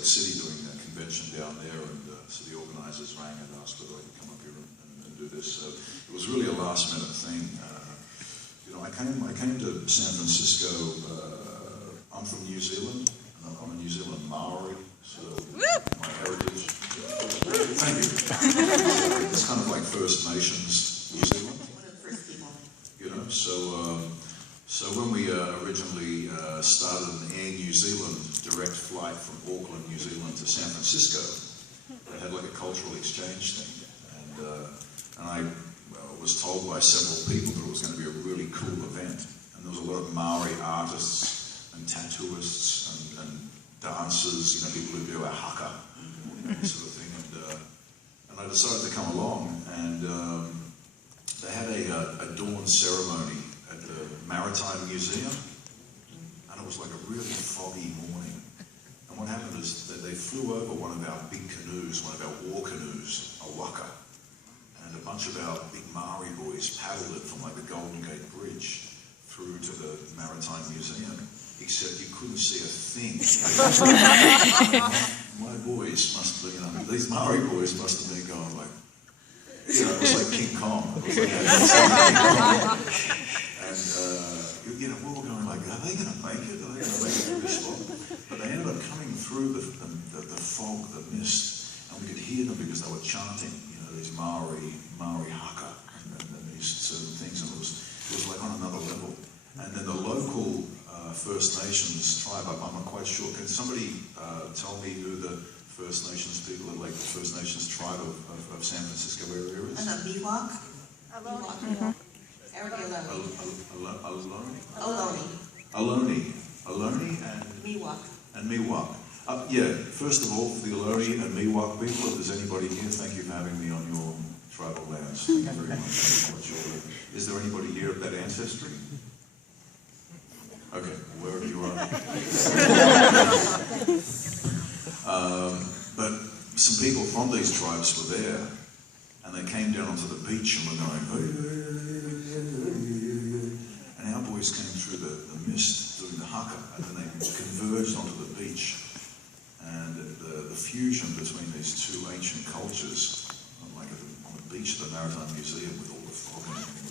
Lake City doing a convention down there, and so the organisers rang and asked whether I could come up here and do this. So it was really a last-minute thing. You know, I came to San Francisco. I'm from New Zealand, and I'm a New Zealand Maori, so my heritage. Thank you. It's kind of like First Nations New Zealand. You know, so when we originally started an Air New Zealand direct flight from Auckland, New Zealand to San Francisco, they had like a cultural exchange thing, and I was told by several people that it was going to be a really cool event, and there was a lot of Maori artists and tattooists and dancers, you know, people who do a haka, sort of thing, and I decided to come along, and they had a dawn ceremony at the Maritime Museum, and it was like a really foggy morning. And what happened is that they flew over one of our big canoes, one of our war canoes, a waka, and a bunch of our big Maori boys paddled it from like the Golden Gate Bridge through to the Maritime Museum, except you couldn't see a thing. My boys must have been, you know, these Maori boys must have been going like, you know, it was like King Kong. It was like King Kong. And, you know, we were going like, are they going to make it? Are they going to make it through this fog? But they ended up coming through the fog, the mist, and we could hear them because they were chanting, you know, these Maori haka and these certain things, and it was like on another level. And then the local First Nations tribe, I'm not quite sure, can somebody tell me who the First Nations people, like the First Nations tribe of San Francisco area is? Miwok. Ohlone and Miwok. And Miwok. Yeah, first of all, for the Ohlone and Miwok people, if there's anybody here, thank you for having me on your tribal lands. Thank you very much. Is there anybody here of that ancestry? Okay, wherever you are. But some people from these tribes were there, and they came down onto the beach and were going, hey, and our boys came through the mist doing the haka, and then they converged onto the beach. And the fusion between these two ancient cultures, like on the beach of the Maritime Museum with all the fog and everything,